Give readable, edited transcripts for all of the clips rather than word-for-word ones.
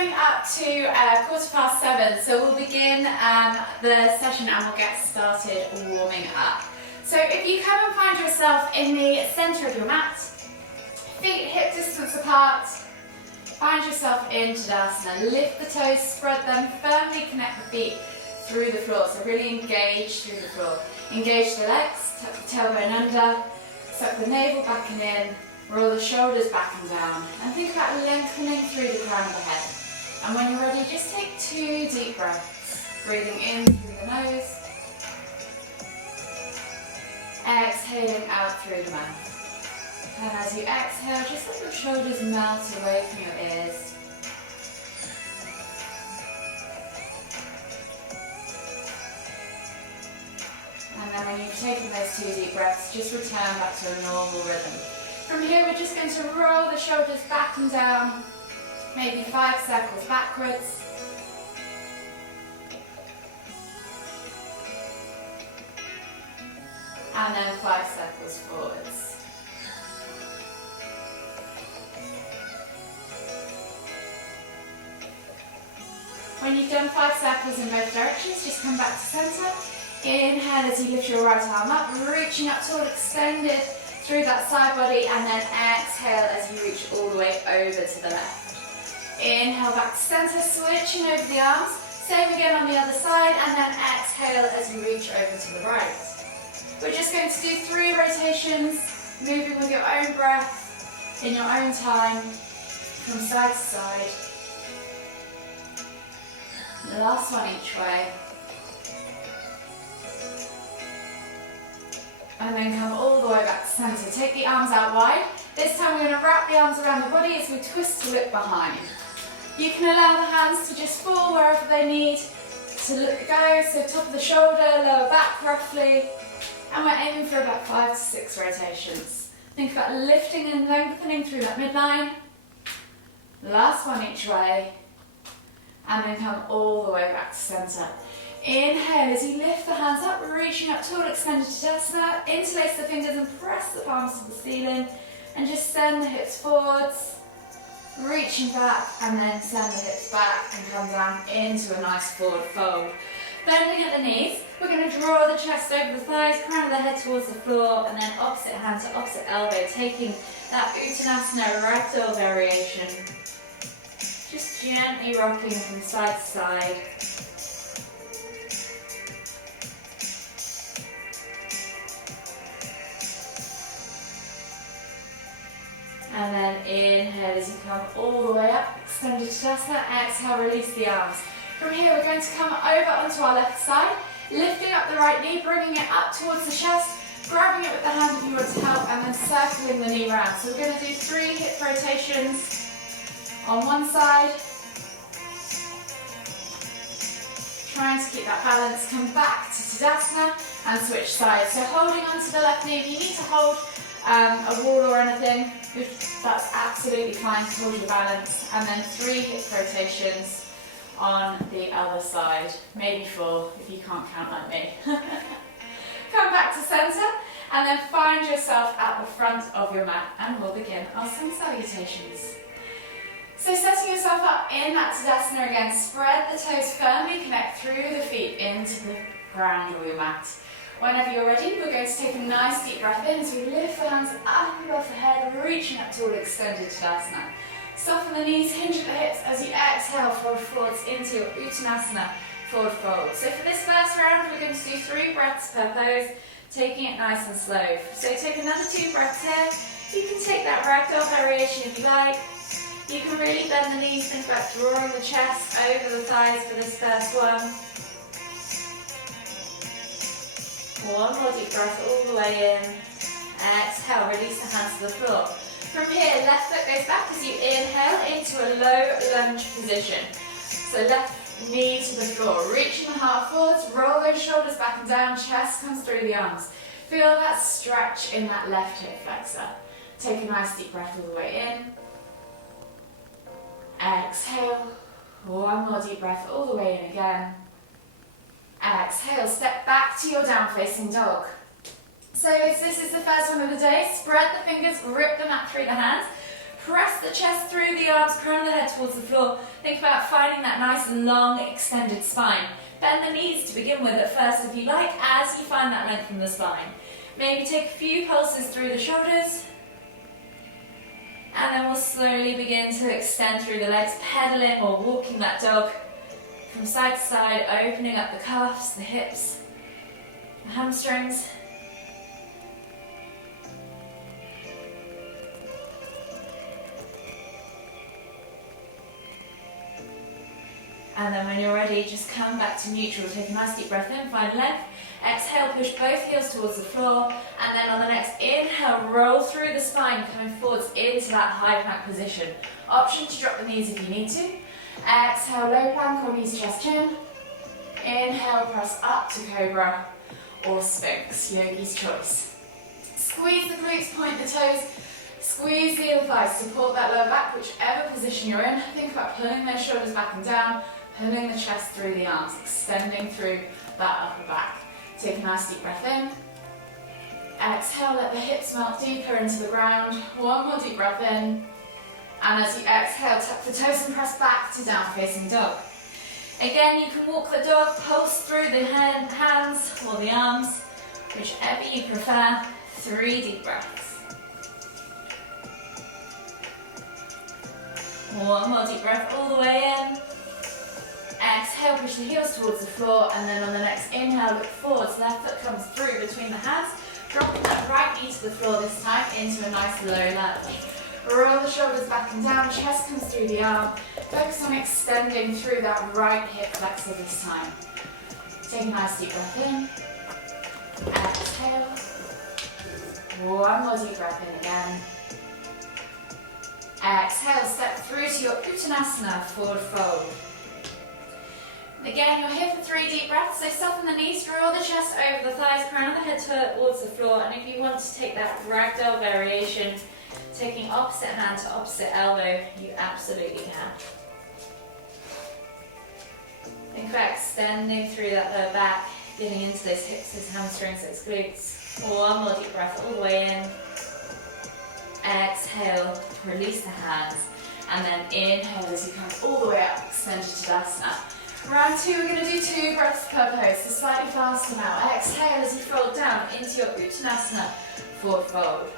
coming up to 7:15, so we'll begin the session and we'll get started warming up. So if you come and find yourself in the centre of your mat, feet hip distance apart, find yourself in Tadasana, lift the toes, spread them, firmly connect the feet through the floor, so really engage through the floor. Engage the legs, tuck the tailbone under, suck the navel back and in, roll the shoulders back and down, and think about lengthening through the crown of the head. And when you're ready, just take 2 deep breaths, breathing in through the nose, exhaling out through the mouth. And as you exhale, just let your shoulders melt away from your ears. And then when you've taken those 2 deep breaths, just return back to a normal rhythm. From here, we're just going to roll the shoulders back and down, maybe 5 circles backwards. And then 5 circles forwards. When you've done 5 circles in both directions, just come back to centre. Inhale as you lift your right arm up, reaching up tall, extended through that side body, and then exhale as you reach all the way over to the left. Inhale back to centre, switching over the arms. Same again on the other side, and then exhale as you reach over to the right. We're just going to do 3 rotations, moving with your own breath, in your own time, from side to side. The last one each way. And then come all the way back to centre. Take the arms out wide. This time we're going to wrap the arms around the body as we twist to look behind. You can allow the hands to just fall wherever they need to go. So top of the shoulder, lower back roughly. And we're aiming for about 5 to 6 rotations. Think about lifting and lengthening through that midline. Last one each way. And then come all the way back to centre. Inhale as you lift the hands up, reaching up tall, extended Tadasana. Interlace the fingers and press the palms to the ceiling. And just send the hips forwards, reaching back, and then send the hips back and come down into a nice forward fold. Bending at the knees, we're going to draw the chest over the thighs, crown of the head towards the floor, and then opposite hand to opposite elbow, taking that Uttanasana ragdoll variation. Just gently rocking from side to side. And then inhale as you come all the way up, extended Tadasana, exhale, release the arms. From here we're going to come over onto our left side, lifting up the right knee, bringing it up towards the chest, grabbing it with the hand if you want to help, and then circling the knee round. So we're going to do 3 hip rotations on one side. Trying to keep that balance, come back to Tadasana and switch sides. So holding onto the left knee, if you need to hold a wall or anything, that's absolutely fine to hold your balance. And then 3 hip rotations on the other side, maybe 4 if you can't count like me. Come back to centre and then find yourself at the front of your mat, and we'll begin our sun salutations. So setting yourself up in that Tadasana again, spread the toes firmly, connect through the feet into the ground of your mat. Whenever you're ready, we're going to take a nice deep breath in as we lift the hands up above the head, reaching up toward extended Tadasana. Soften the knees, hinge at the hips as you exhale, fold forwards into your Uttanasana forward fold. So for this first round, we're going to do 3 breaths per pose, taking it nice and slow. So take another 2 breaths here. You can take that ragdoll variation if you like. You can really bend the knees, think about drawing the chest over the thighs for this first one. One more deep breath all the way in. Exhale, release the hands to the floor. From here, left foot goes back as you inhale into a low lunge position. So left knee to the floor, reaching the heart forwards, roll those shoulders back and down, chest comes through the arms. Feel that stretch in that left hip flexor. Take a nice deep breath all the way in. Exhale, one more deep breath all the way in again. Exhale, step back to your down facing dog. So if this is the first one of the day, spread the fingers, grip the mat through the hands. Press the chest through the arms, crown the head towards the floor. Think about finding that nice and long extended spine. Bend the knees to begin with at first if you like, as you find that length from the spine. Maybe take a few pulses through the shoulders. And then we'll slowly begin to extend through the legs, pedaling or walking that dog from side to side, opening up the calves, the hips, the hamstrings. And then when you're ready, just come back to neutral. Take a nice deep breath in, find length. Exhale, push both heels towards the floor. And then on the next inhale, roll through the spine, coming forwards into that high plank position. Option to drop the knees if you need to. Exhale, low plank or knees, chest, chin. Inhale, press up to cobra or sphinx, yogi's choice. Squeeze the glutes, point the toes. Squeeze the inner thighs, support that lower back, whichever position you're in. Think about pulling those shoulders back and down, pulling the chest through the arms, extending through that upper back. Take a nice deep breath in. Exhale, let the hips melt deeper into the ground. One more deep breath in. And as you exhale, tuck the toes and press back to down facing dog. Again, you can walk the dog, pulse through the hands or the arms, whichever you prefer. 3 deep breaths. One more deep breath all the way in. Exhale, push the heels towards the floor, and then on the next inhale, look forwards. Left foot comes through between the hands. Dropping that right knee to the floor this time into a nice low lunge. Roll the shoulders back and down, chest comes through the arm. Focus on extending through that right hip flexor this time. Take a nice deep breath in. Exhale. One more deep breath in again. Exhale, step through to your Uttanasana, forward fold. Again, you're here for 3 deep breaths, so soften the knees, draw the chest over the thighs, crown the head towards the floor, and if you want to take that ragdoll variation, taking opposite hand to opposite elbow, you absolutely can. Think about extending through that lower back, getting into those hips, those hamstrings, those glutes. One more deep breath all the way in. Exhale, release the hands, and then inhale as you come all the way up, extended Tadasana. Round 2, we're going to do 2 breaths per pose, so slightly faster now. Exhale as you fold down into your Uttanasana, forward fold.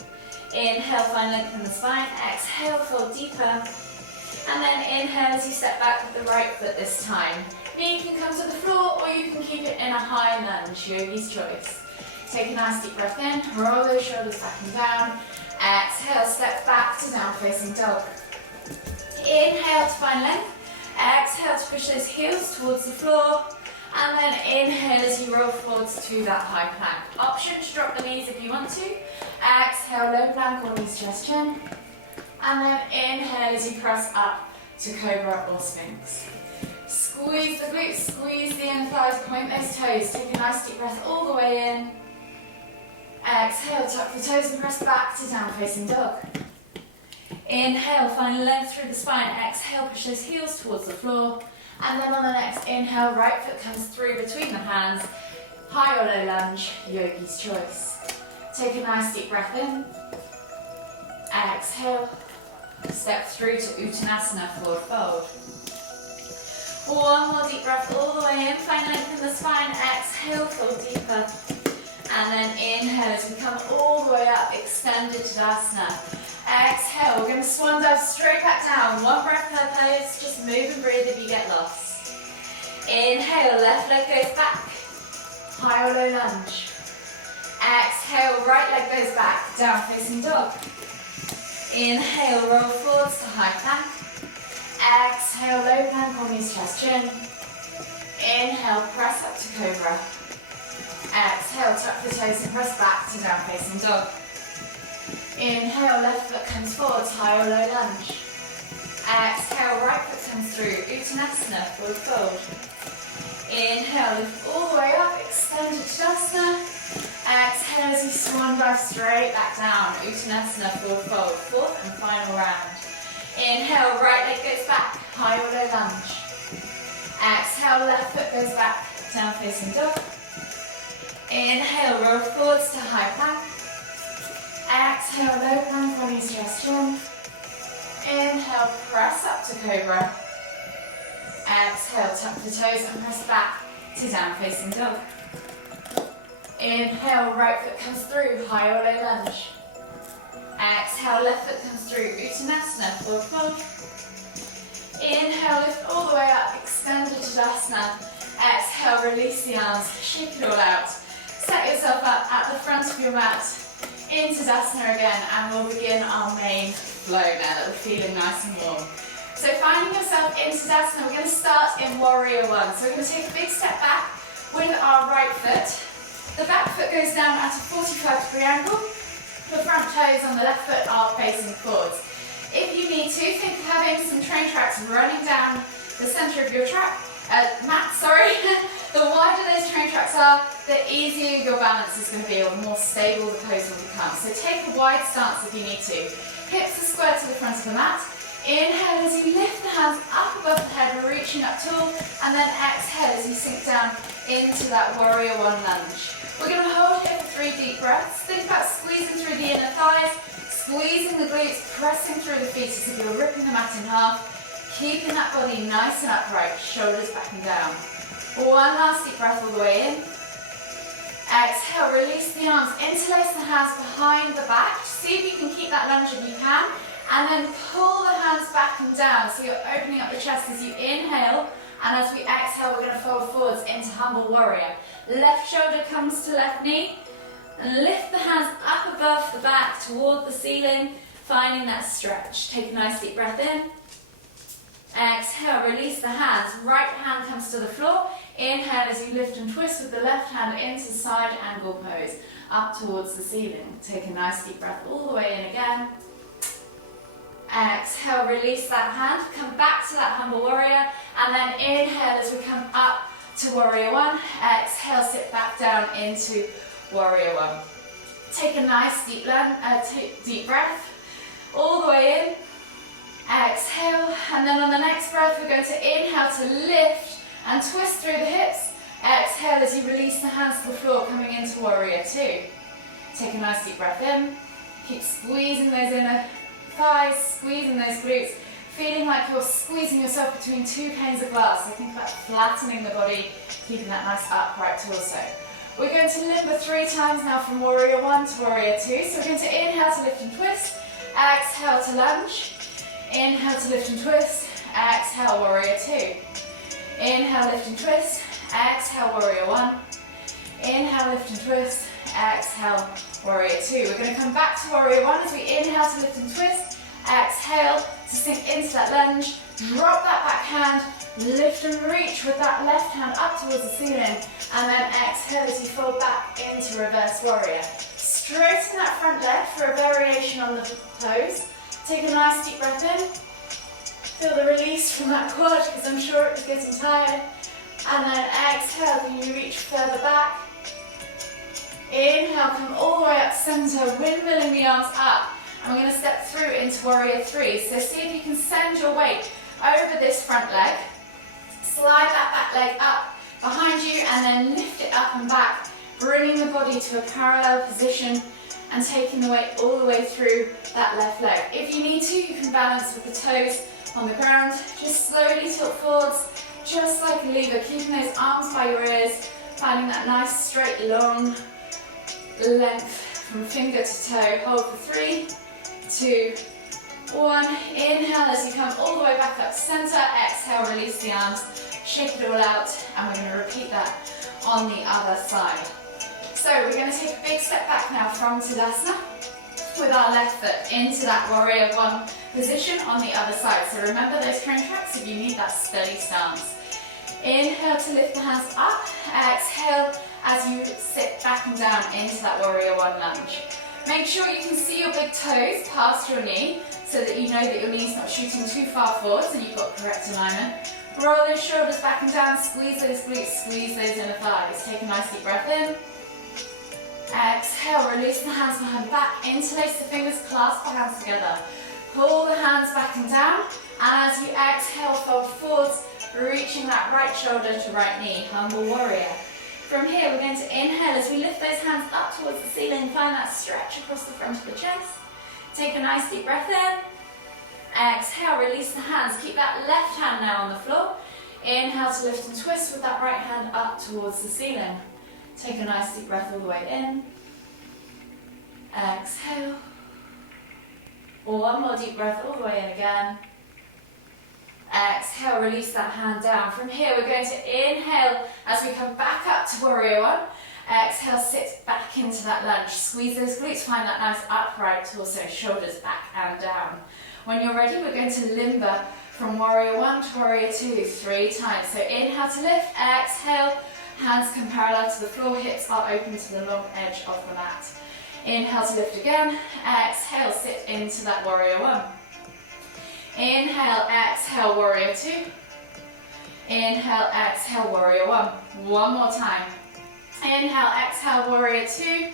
Inhale, find length in the spine. Exhale, fold deeper. And then inhale as you step back with the right foot this time. Knee can come to the floor, or you can keep it in a high lunge, yogi's choice. Take a nice deep breath in, roll those shoulders back and down. Exhale, step back to down facing dog. Inhale to find length. Exhale to push those heels towards the floor. And then inhale as you roll forwards to that high plank. Option to drop the knees if you want to. Exhale, low plank or knees, chest, chin. And then inhale as you press up to cobra or sphinx. Squeeze the glutes, squeeze the inner thighs, point those toes. Take a nice deep breath all the way in. Exhale, tuck the toes and press back to down facing dog. Inhale, find length through the spine. Exhale, push those heels towards the floor. And then on the next inhale, right foot comes through between the hands. High or low lunge, yogi's choice. Take a nice deep breath in. Exhale. Step through to Uttanasana, forward fold. One more deep breath all the way in. Find length in the spine. Exhale, fold deeper. And then inhale as we come all the way up, extended Tadasana. Exhale, we're going to swan dive straight back down. 1 breath per pose, just move and breathe if you get lost. Inhale, left leg goes back. High or low lunge. Exhale, right leg goes back, down facing dog. Inhale, roll forwards to high plank. Exhale, low plank on knees, chest, chin. Inhale, press up to cobra. Exhale, tuck the toes and press back to down facing dog. Inhale, left foot comes forwards, high or low lunge. Exhale, right foot comes through, Uttanasana, forward fold. Inhale, lift all the way up, extend to Tadasana. Exhale as you swan dive straight back down, Uttanasana, forward fold. 4th and final round. Inhale, right leg goes back, high or low lunge. Exhale, left foot goes back, down facing dog. Inhale, roll forwards to high plank. Exhale, low plank on knees, chest, chin. Exhale, press up to cobra. Exhale, tuck the toes and press back to down facing dog. Inhale, right foot comes through, high or low lunge. Exhale, left foot comes through, Uttanasana, forward fold. Inhale, lift all the way up, extended Tadasana. Exhale, release the arms, shake it all out. Set yourself up at the front of your mat, in Tadasana again, and we'll begin our main flow now that we're feeling nice and warm. So finding yourself in Tadasana, we're going to start in Warrior One. So we're going to take a big step back with our right foot. The back foot goes down at a 45-degree angle. The front toes on the left foot are facing forwards. If you need to, think of having some train tracks running down the centre of your mat. The wider those train tracks are, the easier your balance is going to be, or the more stable the pose will become. So take a wide stance if you need to. Hips are square to the front of the mat. Inhale as you lift the hands up above the head, reaching up tall, and then exhale as you sink down into that Warrior One lunge. We're going to hold here for 3 deep breaths. Think about squeezing through the inner thighs, squeezing the glutes, pressing through the feet as if you're ripping the mat in half, keeping that body nice and upright, shoulders back and down. One last deep breath all the way in. Exhale, release the arms, interlace the hands behind the back. See if you can keep that lunge if you can. And then pull the hands back and down, so you're opening up the chest as you inhale, and as we exhale, we're going to fold forwards into Humble Warrior. Left shoulder comes to left knee, and lift the hands up above the back toward the ceiling, finding that stretch. Take a nice deep breath in. Exhale, release the hands. Right hand comes to the floor. Inhale as you lift and twist with the left hand into side angle pose, up towards the ceiling. Take a nice deep breath all the way in again. Exhale, release that hand, come back to that Humble Warrior, and then inhale as we come up to Warrior One. Exhale, sit back down into Warrior One. Take a nice deep breath all the way in. Exhale, and then on the next breath we're going to inhale to lift and twist through the hips. Exhale as you release the hands to the floor, coming into Warrior Two. Take a nice deep breath in. Keep squeezing those inner thighs, squeezing those glutes, feeling like you're squeezing yourself between 2 panes of glass. So think about flattening the body, keeping that nice upright torso. We're going to limber 3 times now from Warrior One to Warrior Two. So we're going to inhale to lift and twist, exhale to lunge, inhale to lift and twist, exhale Warrior Two. Inhale, lift and twist, exhale Warrior One, inhale, lift and twist, exhale Warrior Two. We're going to come back to Warrior One as we inhale to lift and twist, exhale to sink into that lunge, drop that back hand, lift and reach with that left hand up towards the ceiling, and then exhale as you fold back into Reverse Warrior. Straighten that front leg for a variation on the toes. Take a nice deep breath in. Feel the release from that quad because I'm sure it was getting tired. And then exhale, then you reach further back. Inhale, come all the way up center, windmilling the arms up. And we're going to step through into Warrior Three. So see if you can send your weight over this front leg. Slide that back leg up behind you and then lift it up and back, bringing the body to a parallel position and taking the weight all the way through that left leg. If you need to, you can balance with the toes on the ground. Just slowly tilt forwards, just like a lever, keeping those arms by your ears, finding that nice, straight, long length from finger to toe. Hold for 3, 2, 1. Inhale as you come all the way back up to center. Exhale, release the arms, shake it all out, and we're going to repeat that on the other side. So we're going to take a big step back now from Tadasana with our left foot into that Warrior One position on the other side. So remember those train tracks if you need that steady stance. Inhale to lift the hands up. Exhale as you sit back and down into that Warrior One lunge. Make sure you can see your big toes past your knee so that you know that your knee's not shooting too far forward, so you've got correct alignment. Roll those shoulders back and down, squeeze those glutes, squeeze those inner thighs. Take a nice deep breath in. Exhale, release the hands behind the back, interlace the fingers, clasp the hands together. Pull the hands back and down, and as you exhale, fold forwards, reaching that right shoulder to right knee, Humble Warrior. From here, we're going to inhale as we lift those hands up towards the ceiling, find that stretch across the front of the chest. Take a nice deep breath in. Exhale, release the hands. Keep that left hand now on the floor. Inhale to lift and twist with that right hand up towards the ceiling. Take a nice deep breath all the way in. Exhale. One more deep breath all the way in again. Exhale, release that hand down. From here, we're going to inhale as we come back up to warrior one. Exhale, sit back into that lunge. Squeeze those glutes, find that nice upright torso, shoulders back and down. When you're ready, we're going to limber from warrior one to warrior two 3 times. So inhale to lift, exhale, hands come parallel to the floor, hips are open to the long edge of the mat. Inhale to lift again, exhale, sit into that warrior one. Inhale, exhale, warrior two. Inhale, exhale, warrior one. One more time. Inhale, exhale, warrior two.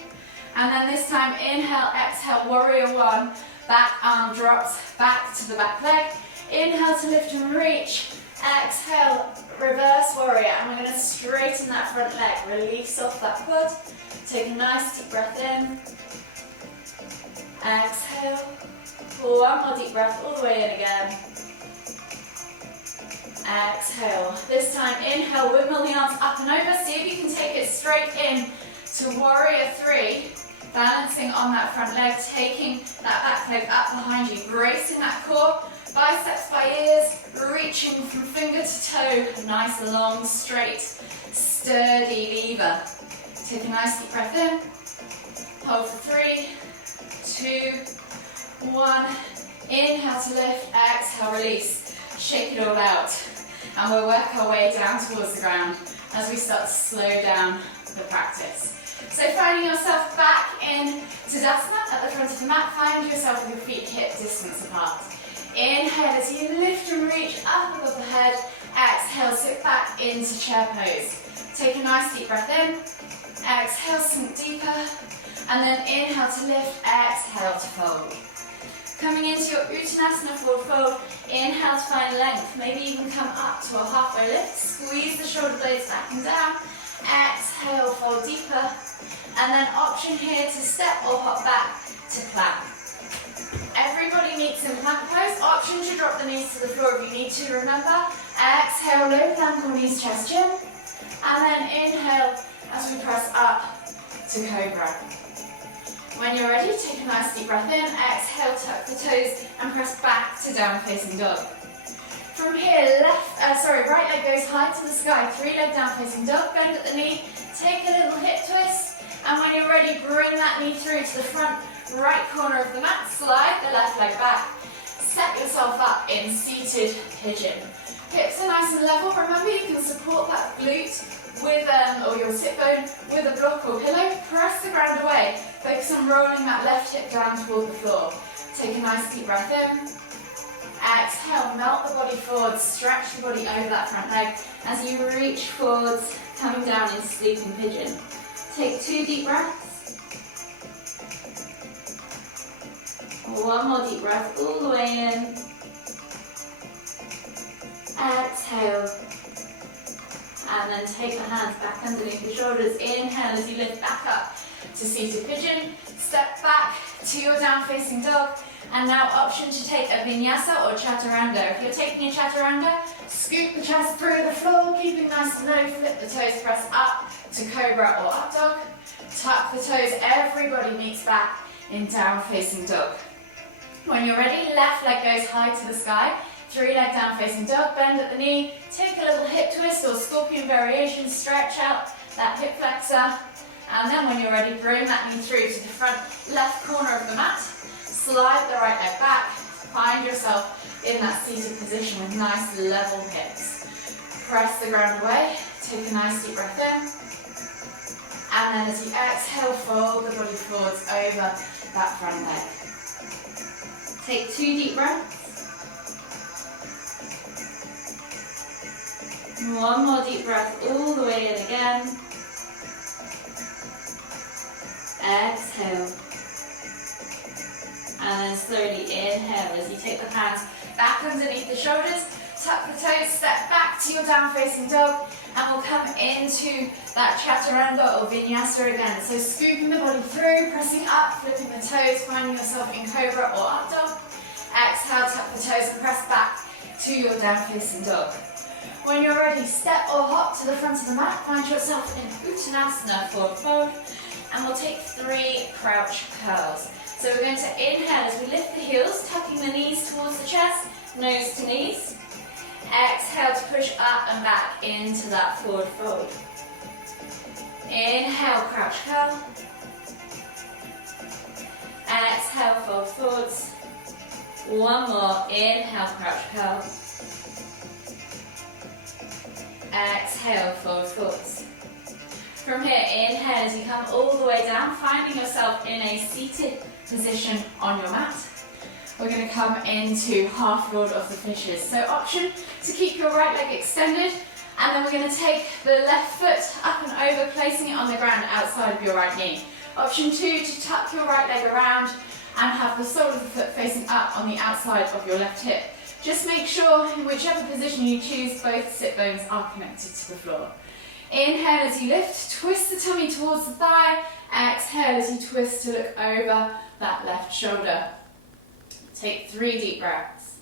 And then this time, inhale, exhale, warrior one. Back arm drops back to the back leg. Inhale to lift and reach. Exhale, reverse warrior. And we're going to straighten that front leg. Release off that quad. Take a nice deep breath in. Exhale. One more deep breath all the way in again. Exhale. This time, inhale, wiggle the arms up and over. See if you can take it straight in to warrior three. Balancing on that front leg, taking that back leg up behind you, bracing that core, biceps by ears, reaching from finger to toe. Nice, long, straight, sturdy lever. Take a nice deep breath in. Hold for 3, 2, 1. Inhale to lift, exhale, release. Shake it all out. And we'll work our way down towards the ground as we start to slow down the practice. So finding yourself back in Tadasana at the front of the mat, find yourself with your feet hip distance apart. Inhale as you lift and reach up above the head. Exhale, sit back into chair pose. Take a nice deep breath in. Exhale, sink deeper. And then inhale to lift, exhale to fold. Coming into your Uttanasana forward fold, inhale to find length. Maybe even come up to a halfway lift. Squeeze the shoulder blades back and down. Exhale, fold deeper. And then option here to step or hop back to plank. Everybody meets in plank pose. Option to drop the knees to the floor if you need to. Remember, exhale, low plank or knees, chest, chin. And then inhale as we press up to cobra. When you're ready, take a nice deep breath in. Exhale, tuck the toes and press back to down facing dog. From here, right leg goes high to the sky. 3 leg down facing dog. Bend at the knee. Take a little hip twist. And when you're ready, bring that knee through to the front right corner of the mat. Slide the left leg back. Set yourself up in seated pigeon. Hips are nice and level. Remember, you can support that glute with or your sit bone with a block or pillow. Press the ground away. Focus on rolling that left hip down toward the floor. Take a nice deep breath in. Exhale, melt the body forward. Stretch the body over that front leg as you reach forwards, coming down into sleeping pigeon. Take 2 deep breaths. One more deep breath all the way in. Exhale. And then take the hands back underneath the shoulders. Inhale as you lift back up to seated pigeon. Step back to your down facing dog. And now option to take a vinyasa or chaturanga. If you're taking a chaturanga, scoop the chest through the floor, keeping nice and low, flip the toes, press up to cobra or up dog. Tuck the toes, everybody meets back in down facing dog. When you're ready, left leg goes high to the sky. 3 leg down facing dog, bend at the knee. Take a little hip twist or scorpion variation, stretch out that hip flexor. And then when you're ready, bring that knee through to the front left corner of the mat. Slide the right leg back. Find yourself in that seated position with nice level hips. Press the ground away. Take a nice deep breath in. And then as you exhale, fold the body forwards over that front leg. Take 2 deep breaths. One more deep breath all the way in again. Exhale. And then slowly inhale as you take the hands back underneath the shoulders. Tuck the toes, step back to your down facing dog. And we'll come into that chaturanga or vinyasa again. So scooping the body through, pressing up, flipping the toes, finding yourself in cobra or up dog. Exhale, tuck the toes and press back to your down facing dog. When you're ready, step or hop to the front of the mat, find yourself in Uttanasana, forward fold, and we'll take 3 crouch curls. So we're going to inhale as we lift the heels, tucking the knees towards the chest, nose to knees. Exhale to push up and back into that forward fold. Inhale, crouch curl. Exhale, fold forwards. One more, inhale, crouch curl. Exhale, fold forwards. From here, inhale as you come all the way down, finding yourself in a seated position on your mat. We're going to come into half lord of the fishes. So option to keep your right leg extended, and then we're going to take the left foot up and over, placing it on the ground outside of your right knee. Option 2, to tuck your right leg around and have the sole of the foot facing up on the outside of your left hip. Just make sure, in whichever position you choose, both sit bones are connected to the floor. Inhale as you lift, twist the tummy towards the thigh. Exhale as you twist to look over that left shoulder. Take 3 deep breaths.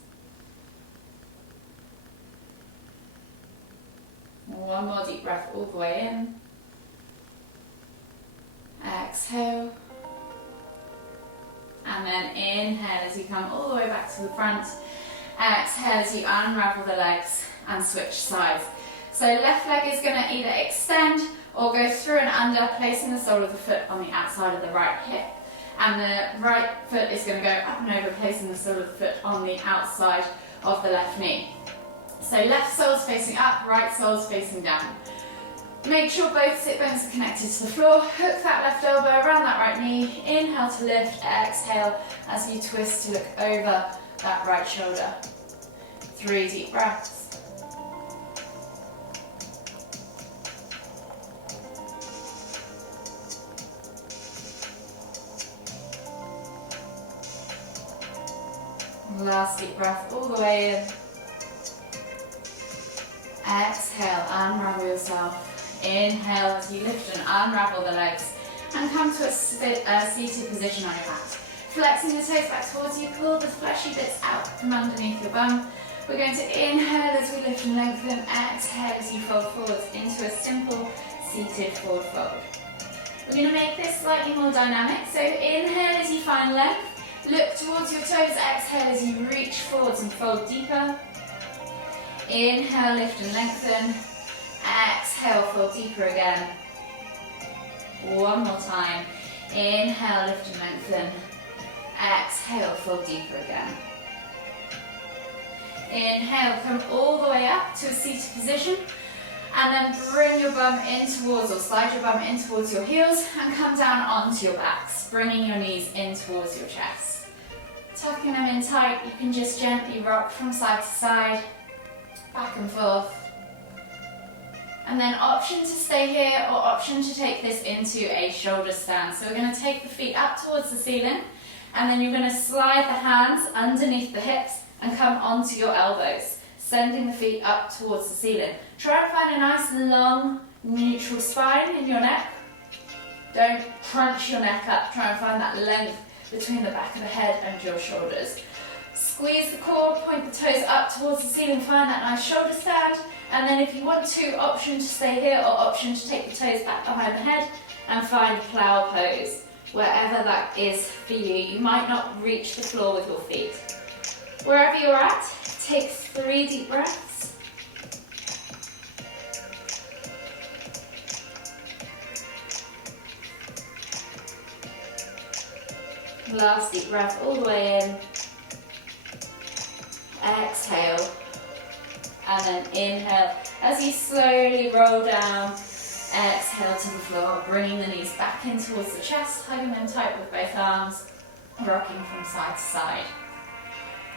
One more deep breath all the way in. Exhale. And then inhale as you come all the way back to the front. Exhale as you unravel the legs and switch sides. So left leg is going to either extend or go through and under, placing the sole of the foot on the outside of the right hip. And the right foot is going to go up and over, placing the sole of the foot on the outside of the left knee. So left sole's facing up, right sole's facing down. Make sure both sit bones are connected to the floor. Hook that left elbow around that right knee. Inhale to lift, exhale as you twist to look over that right shoulder. 3 deep breaths. Last deep breath all the way in. Exhale, unravel yourself. Inhale as you lift and unravel the legs and come to a seated position on your mat. Flexing the toes back towards you, pull the fleshy bits out from underneath your bum. We're going to inhale as we lift and lengthen. Exhale as you fold forwards into a simple seated forward fold. We're going to make this slightly more dynamic. So inhale as you find length. Look towards your toes, exhale as you reach forwards and fold deeper. Inhale, lift and lengthen. Exhale, fold deeper again. One more time. Inhale, lift and lengthen. Exhale, fold deeper again. Inhale, come all the way up to a seated position. And then bring your bum in towards, or slide your bum in towards your heels and come down onto your backs, bringing your knees in towards your chest. Tucking them in tight, you can just gently rock from side to side, back and forth. And then option to stay here or option to take this into a shoulder stand. So we're going to take the feet up towards the ceiling and then you're going to slide the hands underneath the hips and come onto your elbows, sending the feet up towards the ceiling. Try and find a nice long neutral spine in your neck. Don't crunch your neck up, try and find that length between the back of the head and your shoulders. Squeeze the core, point the toes up towards the ceiling, find that nice shoulder stand, and then if you want to, option to stay here or option to take the toes back behind the head and find plow pose. Wherever that is for you, you might not reach the floor with your feet. Wherever you're at, take 3 deep breaths. Last deep breath all the way in. Exhale. And then inhale. As you slowly roll down, exhale to the floor, bringing the knees back in towards the chest, hugging them tight with both arms, rocking from side to side.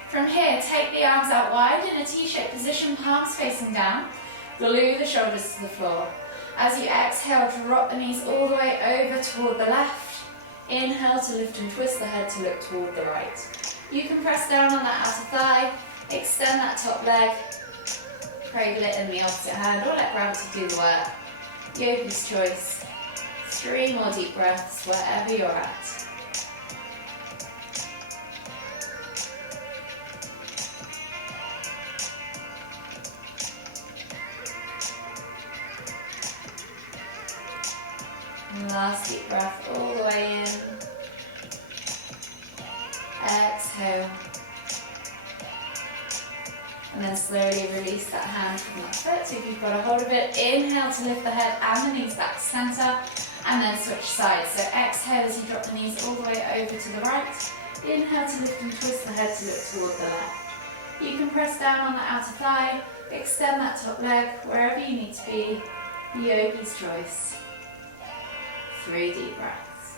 From here, take the arms out wide in a T-shaped position, palms facing down. Glue the shoulders to the floor. As you exhale, drop the knees all the way over toward the left. Inhale to lift and twist the head to look toward the right. You can press down on that outer thigh, extend that top leg, cradle it in the opposite hand, or let gravity do the work. Yogi's choice. 3 more deep breaths wherever you're at. Last deep breath all the way in. Exhale. And then slowly release that hand from that foot. So if you've got a hold of it, inhale to lift the head and the knees back to center. And then switch sides. So exhale as you drop the knees all the way over to the right. Inhale to lift and twist the head to look toward the left. You can press down on the outer thigh, extend that top leg wherever you need to be. Yogi's choice. 3 deep breaths.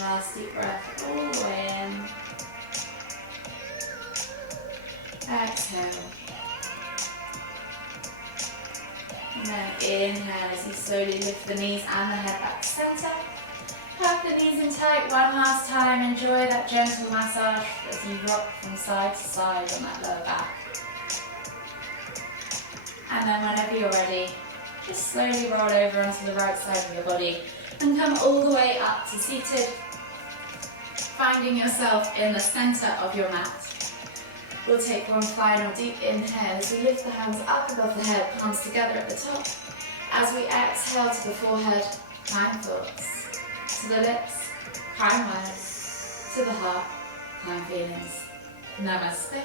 Last deep breath all the way in. Exhale. And then inhale as you slowly lift the knees and the head back to center. Hug the knees in tight one last time. Enjoy that gentle massage as you rock from side to side on that lower back. And then whenever you're ready, just slowly roll over onto the right side of your body and come all the way up to seated, finding yourself in the center of your mat. We'll take one final deep inhale as we lift the hands up above the head, palms together at the top. As we exhale to the forehead, kind thoughts. To the lips, kind words. To the heart, kind feelings. Namaste.